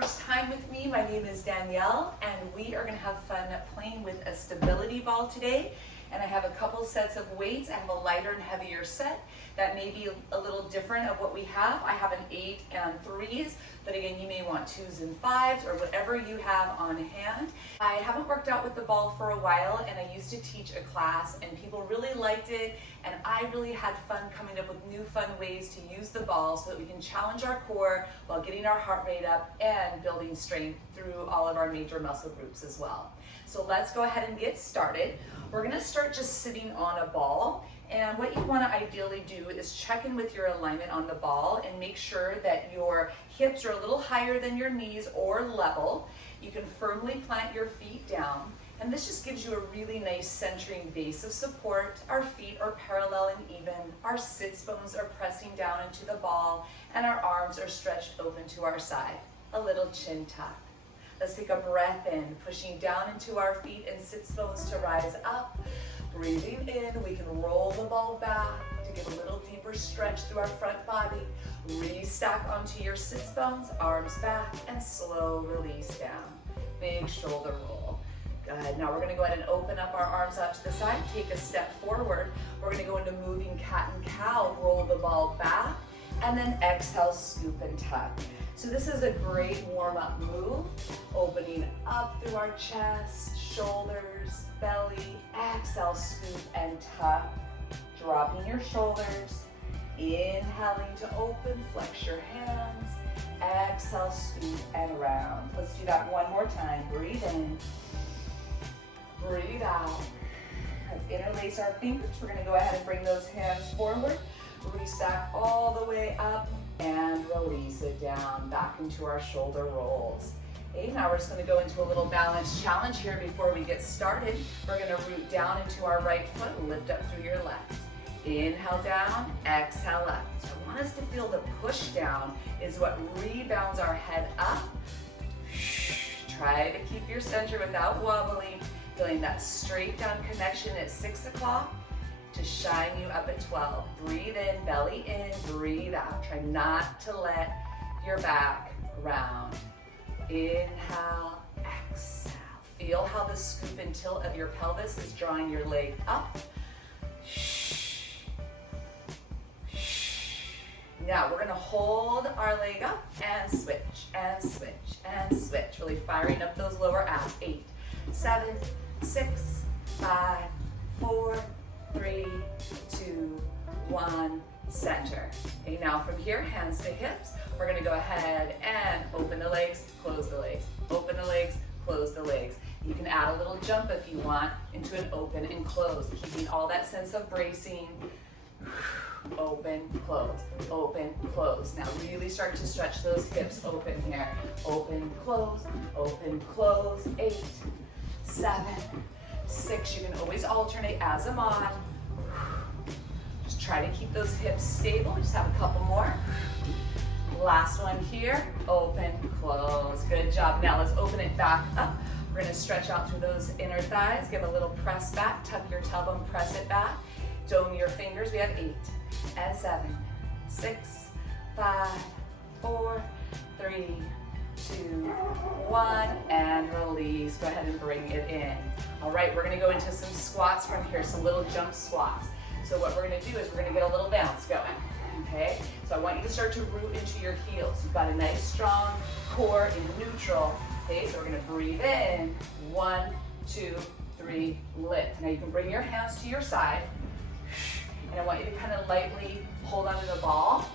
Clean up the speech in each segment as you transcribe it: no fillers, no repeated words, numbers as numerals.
first time with me, my name is Danielle, and we are going to have fun playing with a stability ball today. And I have a couple sets of weights. I have a lighter and heavier set that may be a little different of what we have. I have an 8 and 3s, but again, you may want 2s and 5s or whatever you have on hand. I haven't worked out with the ball for a while, and I used to teach a class, and people really liked it, and I really had fun coming up with new fun ways to use the ball so that we can challenge our core while getting our heart rate up and building strength through all of our major muscle groups as well. So let's go ahead and get started. We're going to start just sitting on a ball, and what you want to ideally do is check in with your alignment on the ball and make sure that your hips are a little higher than your knees or level. You can firmly plant your feet down, and this just gives you a really nice centering base of support. Our feet are parallel and even, our sits bones are pressing down into the ball, and our arms are stretched open to our side. A little chin tuck. Let's take a breath in, pushing down into our feet and sits bones to rise up. Breathing in, we can roll the ball back to give a little deeper stretch through our front body. Restack onto your sits bones, arms back, and slow release down. Big shoulder roll. Good. Now we're going to go ahead and open up our arms out to the side. Take a step forward. We're going to go into moving cat and cow. Roll the ball back, and then exhale, scoop and tuck. So this is a great warm-up move, opening up through our chest, shoulders, belly. Exhale, scoop and tuck, dropping your shoulders. Inhaling to open, flex your hands. Exhale, scoop and round. Let's do that one more time. Breathe in, breathe out. Let's interlace our fingers. We're going to go ahead and bring those hands forward. Restack all the way up and release it down back into our shoulder rolls. Okay, now we're just going to go into a little balance challenge here before we get started. We're going to root down into our right foot and lift up through your left. Inhale down, exhale up. So I want us to feel the push down is what rebounds our head up. Try to keep your center without wobbling, feeling that straight down connection at 6 o'clock. To shine you up at 12. Breathe in, belly in, breathe out. Try not to let your back round. Inhale, exhale. Feel how the scoop and tilt of your pelvis is drawing your leg up. Now we're gonna hold our leg up and switch, and switch, and switch. Really firing up those lower abs. 8, 7, 6, 5, 4, 3, 2, 1, center. Okay, now from here, hands to hips, we're gonna go ahead and open the legs, close the legs, open the legs, close the legs. You can add a little jump if you want into an open and close, keeping all that sense of bracing. Open, close, open, close. Now really start to stretch those hips open here. Open, close, 8, 7, 6. You can always alternate as I'm on. Just try to keep those hips stable. Just have a couple more. Last one here. Open, close. Good job. Now let's open it back up. We're going to stretch out through those inner thighs. Give a little press back. Tuck your tailbone, press it back. Dome your fingers. We have 8 and 7, 6, 5, 4, 3, 2, 1, and release. Go ahead and bring it in. All right, we're gonna go into some squats from here, some little jump squats. So what we're gonna do is we're gonna get a little bounce going, okay? So I want you to start to root into your heels. You've got a nice strong core in neutral, okay? So we're gonna breathe in, 1, 2, 3, lift. Now you can bring your hands to your side, and I want you to kind of lightly hold onto the ball.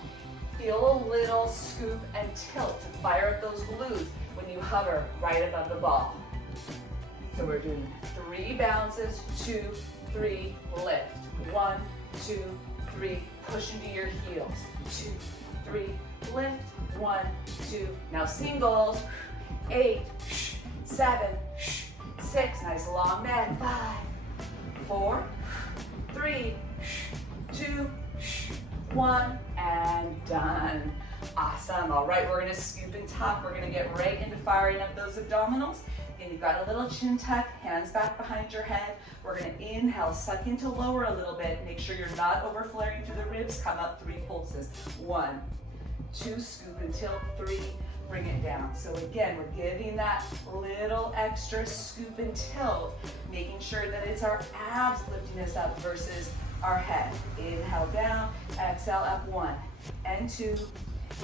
Feel a little scoop and tilt to fire up those glutes when you hover right above the ball. So we're doing 3 bounces, 2, 3, lift. 1, 2, 3, push into your heels. 2, 3, lift. 1, 2. Now singles. 8, 7, 6. Nice long neck. 5, 4, 3, 2, 1, and done. Awesome. All right, we're gonna scoop and tuck. We're gonna get right into firing up those abdominals. And you've got a little chin tuck, hands back behind your head. We're gonna inhale, suck into lower a little bit. Make sure you're not overflaring through the ribs. Come up 3 pulses. 1, 2, scoop and tilt. 3, bring it down. So again, we're giving that little extra scoop and tilt, making sure that it's our abs lifting us up versus our head. Inhale down, exhale up, 1 and 2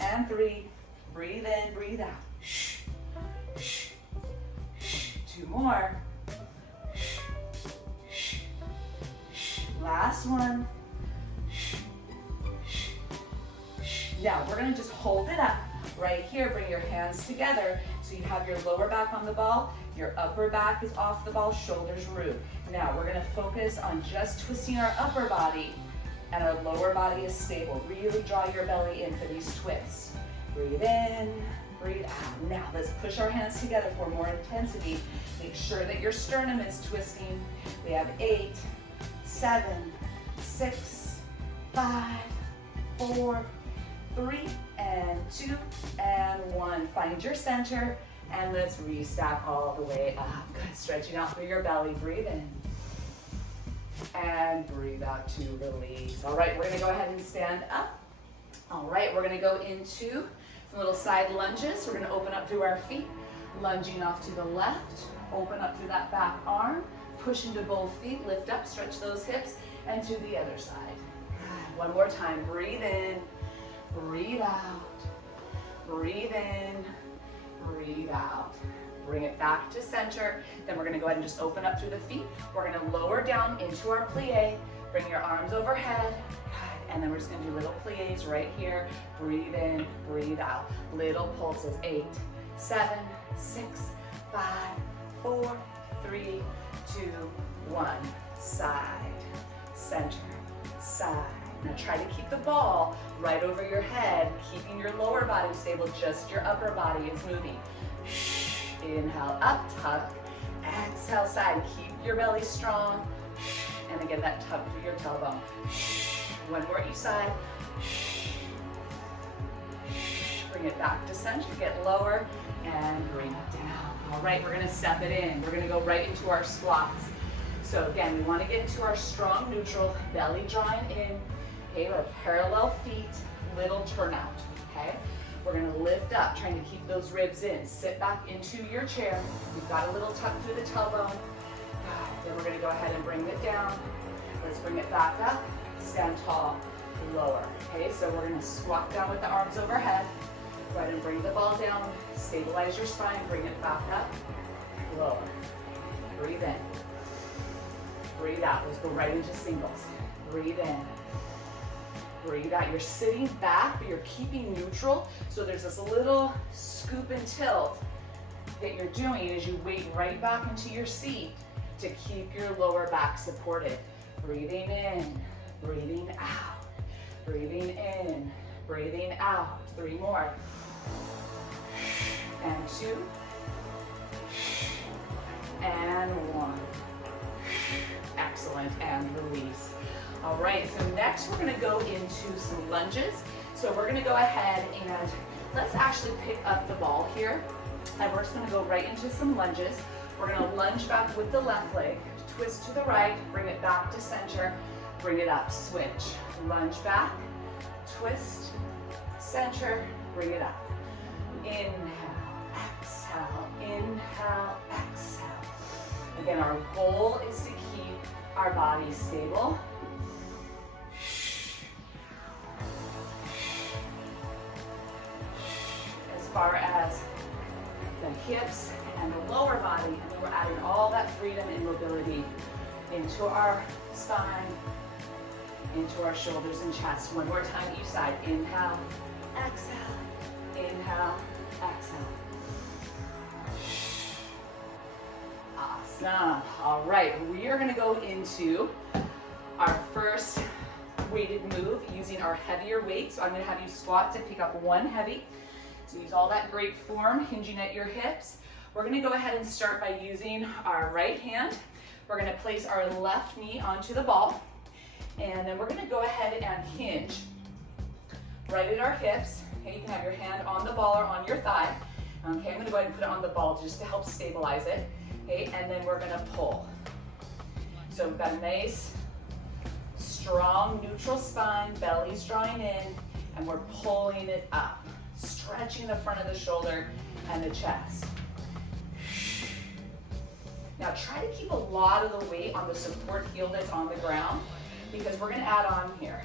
and 3. Breathe in, breathe out. Shh, shh, shh. 2 more. Shh, shh, shh. Last one. Shh, shh, shh. Now we're gonna just hold it up right here. Bring your hands together so you have your lower back on the ball, your upper back is off the ball, shoulders root. Now we're gonna focus on just twisting our upper body and our lower body is stable. Really draw your belly in for these twists. Breathe in, breathe out. Now let's push our hands together for more intensity. Make sure that your sternum is twisting. We have 8, 7, 6, 5, 4, 3, and 2, and 1. Find your center, and let's restack all the way up. Good, stretching out through your belly. Breathe in, and breathe out to release. All right, we're gonna go ahead and stand up. All right, we're gonna go into some little side lunges. We're gonna open up through our feet, lunging off to the left, open up through that back arm, push into both feet, lift up, stretch those hips, and to the other side. One more time, breathe in, breathe out, breathe in, breathe out. Bring it back to center. Then we're gonna go ahead and just open up through the feet. We're gonna lower down into our plie. Bring your arms overhead. Good. And then we're just gonna do little plies right here. Breathe in, breathe out. Little pulses, 8, 7, 6, 5, 4, 3, 2, 1. Side, center, side. Now try to keep the ball right over your head, keeping your lower body stable, just your upper body is moving. Shh. Inhale, up, tuck. Exhale, side. Keep your belly strong. Shh. And again, that tuck through your tailbone. Shh. One more each side. Shh. Shh. Bring it back to center, get lower, and bring it down. All right, we're gonna step it in. We're gonna go right into our squats. So again, we wanna get into our strong neutral, belly drawing in. Okay, our parallel feet, little turnout, okay? We're gonna lift up, trying to keep those ribs in. Sit back into your chair. You've got a little tuck through the tailbone. Then we're gonna go ahead and bring it down. Let's bring it back up, stand tall, lower. Okay, so we're gonna squat down with the arms overhead. Go ahead and bring the ball down, stabilize your spine, bring it back up, lower. Breathe in, breathe out. Let's go right into singles. Breathe in. Breathe out. You're sitting back, but you're keeping neutral. So there's this little scoop and tilt that you're doing as you weight right back into your seat to keep your lower back supported. Breathing in, breathing out, breathing in, breathing out. 3 more. And 2. And 1. Excellent, and release. All right, so next we're gonna go into some lunges. So we're gonna go ahead and let's actually pick up the ball here. And we're just gonna go right into some lunges. We're gonna lunge back with the left leg, twist to the right, bring it back to center, bring it up, switch. Lunge back, twist, center, bring it up. Inhale, exhale, inhale, exhale. Again, our goal is to keep our body stable. As far as the hips and the lower body, and then we're adding all that freedom and mobility into our spine, into our shoulders and chest. One more time each side. Inhale, exhale, inhale, exhale. Awesome. All right, we are gonna go into our first weighted move using our heavier weight. So I'm gonna have you squat to pick up one heavy. So use all that great form, hinging at your hips. We're gonna go ahead and start by using our right hand. We're gonna place our left knee onto the ball. And then we're gonna go ahead and hinge right at our hips. Okay, you can have your hand on the ball or on your thigh. Okay, I'm gonna go ahead and put it on the ball just to help stabilize it. Okay, and then we're gonna pull. So we've got a nice, strong, neutral spine, belly's drawing in, and we're pulling it up. stretching the front of the shoulder and the chest. Now try to keep a lot of the weight on the support heel that's on the ground because we're gonna add on here.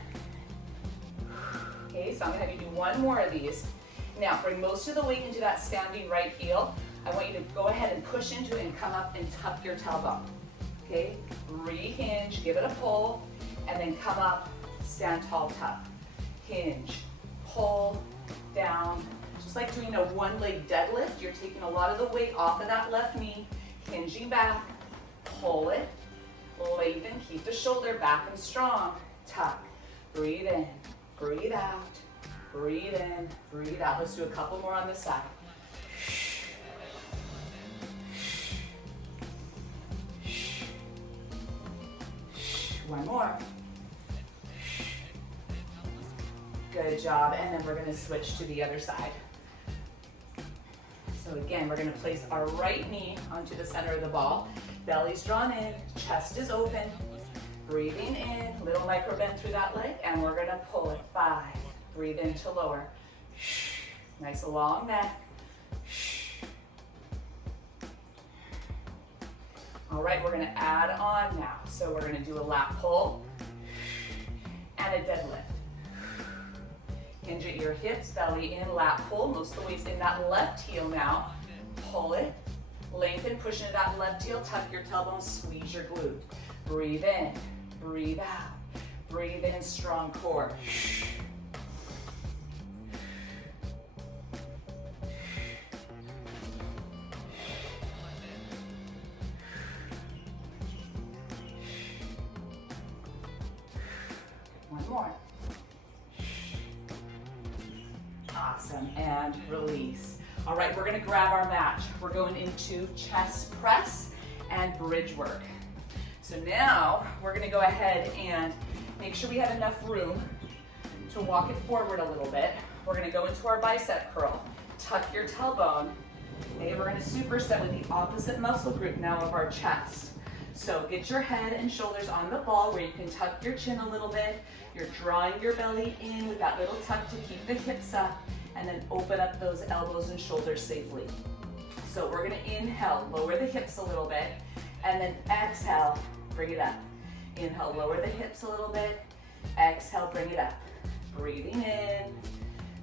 Okay, so I'm gonna have you do one more of these. Now bring most of the weight into that standing right heel. I want you to go ahead and push into it and come up and tuck your tailbone. Okay, rehinge, give it a pull, and then come up, stand tall, tuck. Hinge, pull, down. Just like doing a one-leg deadlift, you're taking a lot of the weight off of that left knee, hinging back, pull it, lengthen, keep the shoulder back and strong, tuck, breathe in, breathe out, breathe in, breathe out. Let's do a couple more on this side. One more. Good job, and then we're gonna switch to the other side. So again, we're gonna place our right knee onto the center of the ball. Belly's drawn in, chest is open. Breathing in, little micro bend through that leg, and we're gonna pull it. 5, breathe in to lower. Nice long neck. All right, we're gonna add on now. So we're gonna do a lat pull and a deadlift. Hinge at your hips, belly in, lat pull. Most of the weight's in that left heel now. Pull it, lengthen, push into that left heel, tuck your tailbone, squeeze your glute. Breathe in, breathe out. Breathe in, strong core. One more. Awesome, and release. All right, we're gonna grab our mat. We're going into chest press and bridge work. So now we're gonna go ahead and make sure we have enough room to walk it forward a little bit. We're gonna go into our bicep curl. Tuck your tailbone. Okay, we're gonna superset with the opposite muscle group now of our chest. So get your head and shoulders on the ball where you can tuck your chin a little bit. You're drawing your belly in with that little tuck to keep the hips up, and then open up those elbows and shoulders safely. So we're gonna inhale, lower the hips a little bit, and then exhale, bring it up. Inhale, lower the hips a little bit. Exhale, bring it up. Breathing in,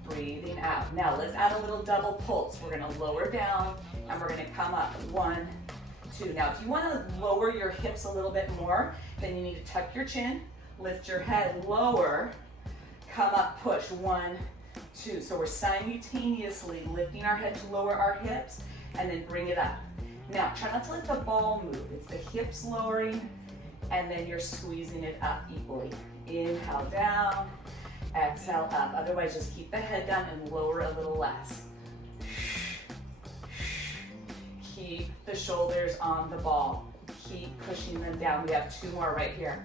breathing out. Now let's add a little double pulse. We're gonna lower down, and we're gonna come up. 1, 2. Now if you wanna lower your hips a little bit more, then you need to tuck your chin, lift your head, lower, come up, push. 1, 2. So we're simultaneously lifting our head to lower our hips and then bring it up. Now try not to let the ball move. It's the hips lowering and then you're squeezing it up equally. Inhale down, exhale up. Otherwise just keep the head down and lower a little less. Keep the shoulders on the ball. Keep pushing them down. We have 2 more right here.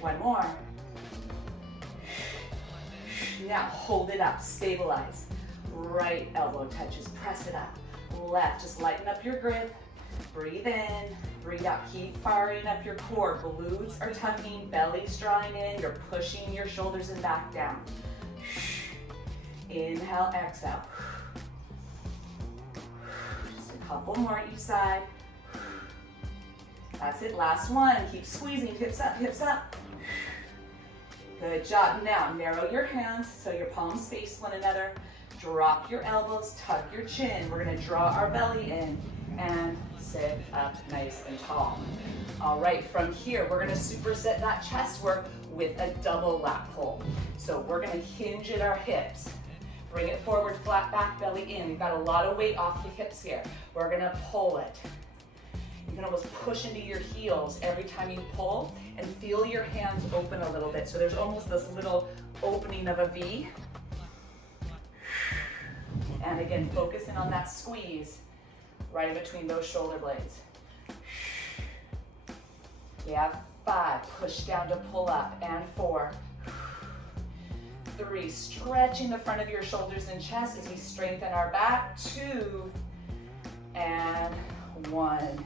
1 more. Now hold it up, stabilize. Right elbow touches, press it up. Left, just lighten up your grip. Breathe in, breathe out. Keep firing up your core. Glutes are tucking, belly's drawing in. You're pushing your shoulders and back down. Inhale, exhale. Just a couple more each side. That's it, last one. Keep squeezing, hips up, hips up. Good job. Now narrow your hands so your palms face one another. Drop your elbows, tuck your chin. We're gonna draw our belly in and sit up nice and tall. All right, from here, we're gonna superset that chest work with a double lat pull. So we're gonna hinge at our hips. Bring it forward, flat back, belly in. We've got a lot of weight off the hips here. We're gonna pull it. You can almost push into your heels every time you pull and feel your hands open a little bit. So there's almost this little opening of a V. And again, focus in on that squeeze right in between those shoulder blades. We have 5, push down to pull up, and 4. 3, stretching the front of your shoulders and chest as we strengthen our back. 2, and 1.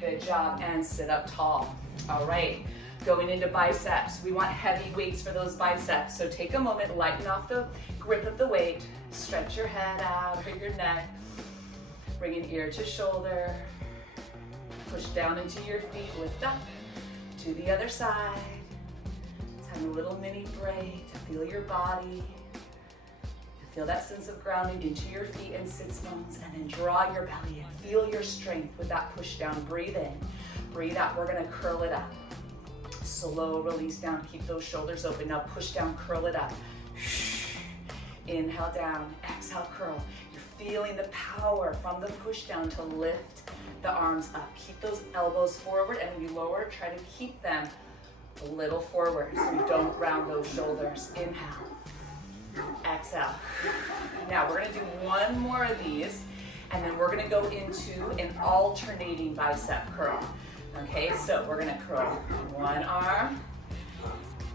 Good job, and sit up tall. All right, Going into biceps, we want heavy weights for those biceps. So take a moment, lighten off the grip of the weight, stretch your head out, or your neck, bring an ear to shoulder, push down into your feet, lift up to the other side. Just have a little mini break to feel your body. Feel that sense of grounding into your feet and sits bones, and then draw your belly in. Feel your strength with that push down. Breathe in, breathe out. We're gonna curl it up. Slow release down, keep those shoulders open. Now push down, curl it up. Inhale down, exhale, curl. You're feeling the power from the push down to lift the arms up. Keep those elbows forward, and when you lower, try to keep them a little forward so you don't round those shoulders. Inhale. Exhale. Now we're gonna do one more of these, and then we're gonna go into an alternating bicep curl. Okay, so we're gonna curl one arm,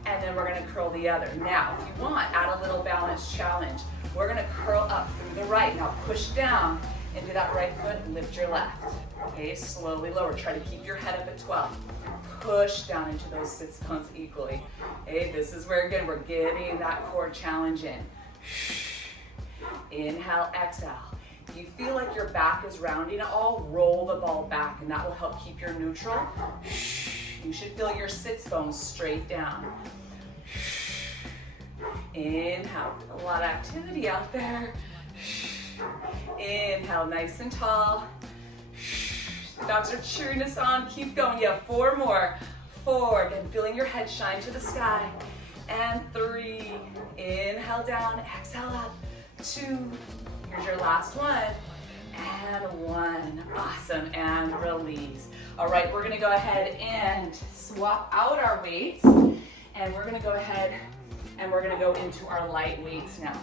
and then we're gonna curl the other. Now, if you want, add a little balance challenge. We're gonna curl up through the right. Now push down into that right foot and lift your left. Okay, slowly lower. Try to keep your head up at 12. Push down into those sits bones equally. Okay, this is where, again, we're getting that core challenge in. Inhale, exhale. If you feel like your back is rounding at all, roll the ball back, and that will help keep your neutral. You should feel your sits bones straight down. Inhale, a lot of activity out there. Inhale, nice and tall. Dogs are cheering us on. Keep going. You have 4 more. 4. Again, feeling your head shine to the sky. And 3. Inhale down. Exhale up. 2. Here's your last one. And 1. Awesome. And release. All right, we're going to go ahead and swap out our weights. And we're going to go ahead and we're going to go into our light weights now.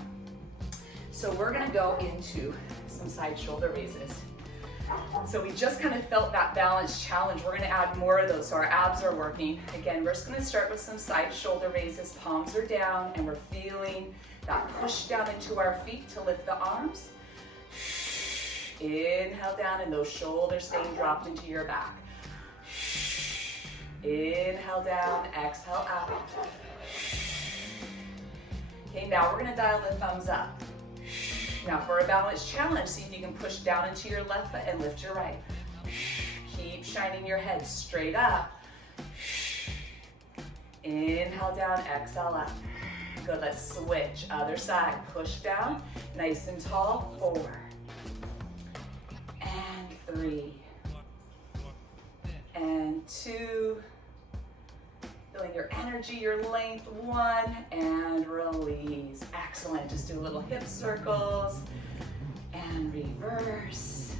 So we're going to go into some side shoulder raises. So we just kind of felt that balance challenge. We're gonna add more of those so our abs are working. Again, we're just gonna start with some side shoulder raises. Palms are down, and we're feeling that push down into our feet to lift the arms. Inhale down, and those shoulders staying dropped into your back. Inhale down, exhale out. Okay, now we're gonna dial the thumbs up. Now for a balance challenge, see if you can push down into your left foot and lift your right. Keep shining your head straight up. Inhale down, exhale up. Good, let's switch. Other side, push down, nice and tall, 4. And 3. And 2. Feeling your energy, your length, 1, and release. Excellent, just do little hip circles, and reverse.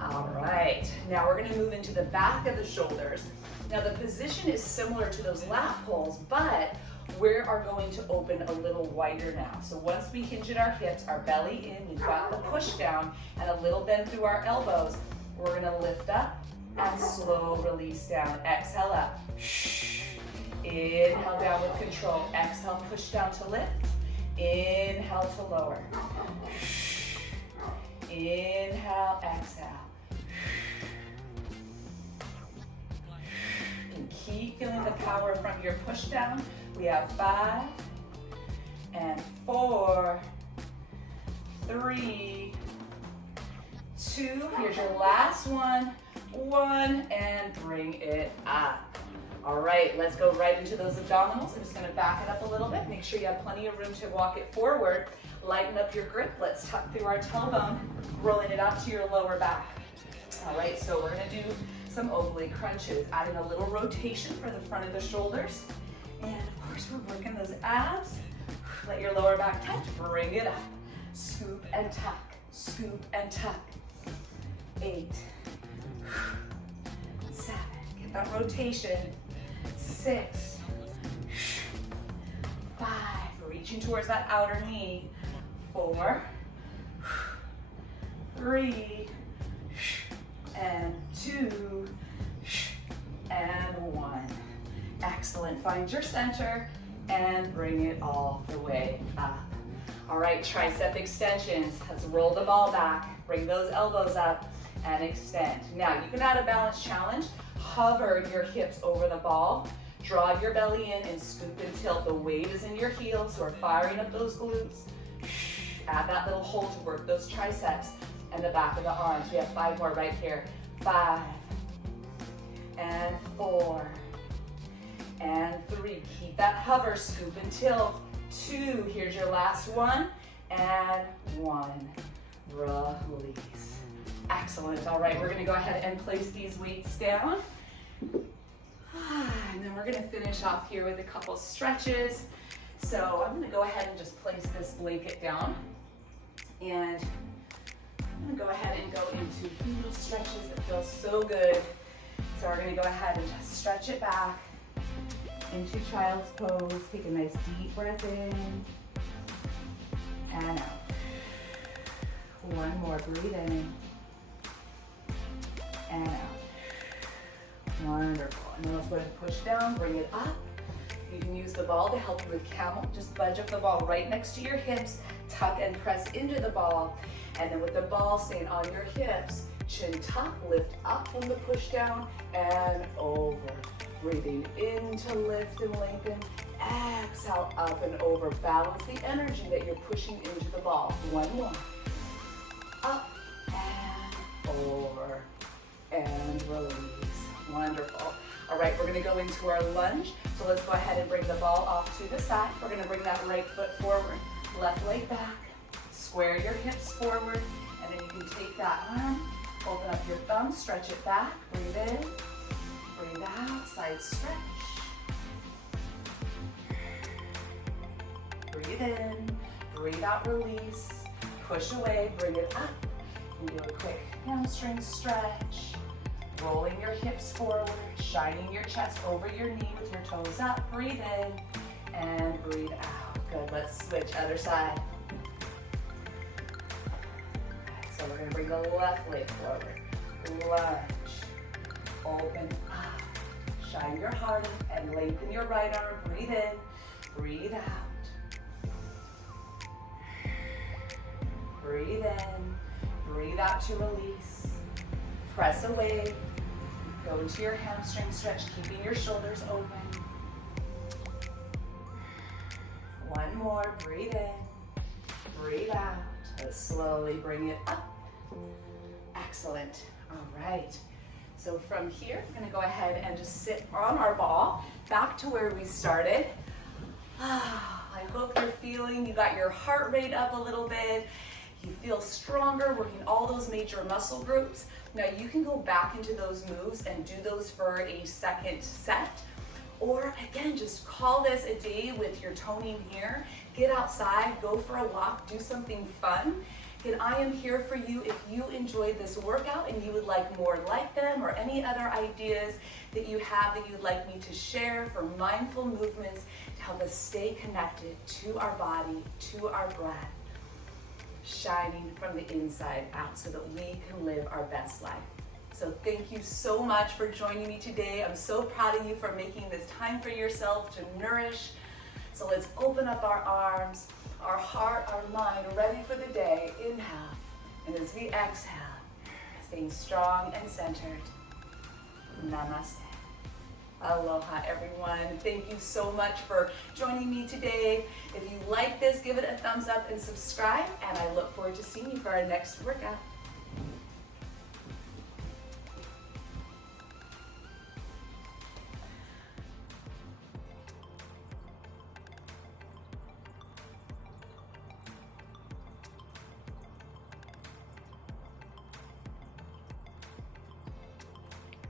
All right, now we're gonna move into the back of the shoulders. Now the position is similar to those lat pulls, but we are going to open a little wider now. So once we hinge at our hips, our belly in, we've got the push down, and a little bend through our elbows, we're gonna lift up, and slow release down. Exhale up. Inhale down with control. Exhale, push down to lift. Inhale to lower. Inhale, exhale. And keep feeling the power from your push down. We have 5 and 4, 3, 2. Here's your last one. 1, and bring it up. All right, let's go right into those abdominals. I'm just gonna back it up a little bit. Make sure you have plenty of room to walk it forward. Lighten up your grip. Let's tuck through our tailbone, rolling it out to your lower back. All right, so we're gonna do some oblique crunches, adding a little rotation for the front of the shoulders. And of course, we're working those abs. Let your lower back touch, bring it up. Scoop and tuck, scoop and tuck. 8, 7, get that rotation. 6, 5, reaching towards that outer knee. 4, 3, and 2, and 1. Excellent, find your center and bring it all the way up. All right, tricep extensions. Let's roll the ball back, bring those elbows up, and extend. Now you can add a balance challenge. Hover your hips over the ball. Draw your belly in and scoop and tilt. The weight is in your heels, so we're firing up those glutes. Add that little hold to work those triceps and the back of the arms. We have 5 more right here. 5 and 4 and 3. Keep that hover, scoop and tilt. 2, here's your last one, and 1. Release. Excellent. All right, we're gonna go ahead and place these weights down. And then we're gonna finish off here with a couple stretches. So I'm gonna go ahead and just place this blanket down. And I'm gonna go ahead and go into fetal stretches that feel so good. So we're gonna go ahead and just stretch it back into child's pose. Take a nice deep breath in and out. One more, breathe in and out. Wonderful. And then let's go ahead and push down, bring it up. You can use the ball to help you with camel. Just budge up the ball right next to your hips, tuck and press into the ball. And then with the ball staying on your hips, chin tuck, lift up from the push down and over. Breathing in to lift and lengthen. Exhale, up and over. Balance the energy that you're pushing into the ball. One more. Up and over and release. Wonderful. All right, we're gonna go into our lunge. So let's go ahead and bring the ball off to the side. We're gonna bring that right foot forward, left leg back. Square your hips forward, and then you can take that arm, open up your thumb, stretch it back, breathe in, breathe out, side stretch. Breathe in, breathe out, release, push away, bring it up. You can do a quick hamstring stretch, rolling your hips forward, shining your chest over your knee with your toes up, breathe in, and breathe out. Good, let's switch, other side. So we're gonna bring the left leg forward, lunge, open up, shine your heart in and lengthen your right arm, breathe in, breathe out. Breathe in, breathe out to release. Press away, go into your hamstring stretch, keeping your shoulders open. One more, breathe in, breathe out. Let's slowly bring it up. Excellent. All right. So from here, we're gonna go ahead and just sit on our ball, back to where we started. I hope you're feeling, you got your heart rate up a little bit. You feel stronger, working all those major muscle groups. Now you can go back into those moves and do those for a second set. Or again, just call this a day with your toning here. Get outside, go for a walk, do something fun. And I am here for you if you enjoyed this workout and you would like more like them or any other ideas that you have that you'd like me to share for mindful movements to help us stay connected to our body, to our breath, shining from the inside out so that we can live our best life. So thank you so much for joining me today. I'm so proud of you for making this time for yourself to nourish. So let's open up our arms, our heart, our mind, ready for the day. Inhale, and as we exhale, staying strong and centered. Namaste. Aloha, everyone. Thank you so much for joining me today. If you like this, give it a thumbs up and subscribe, and I look forward to seeing you for our next workout.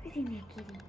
Who's in there, kitty?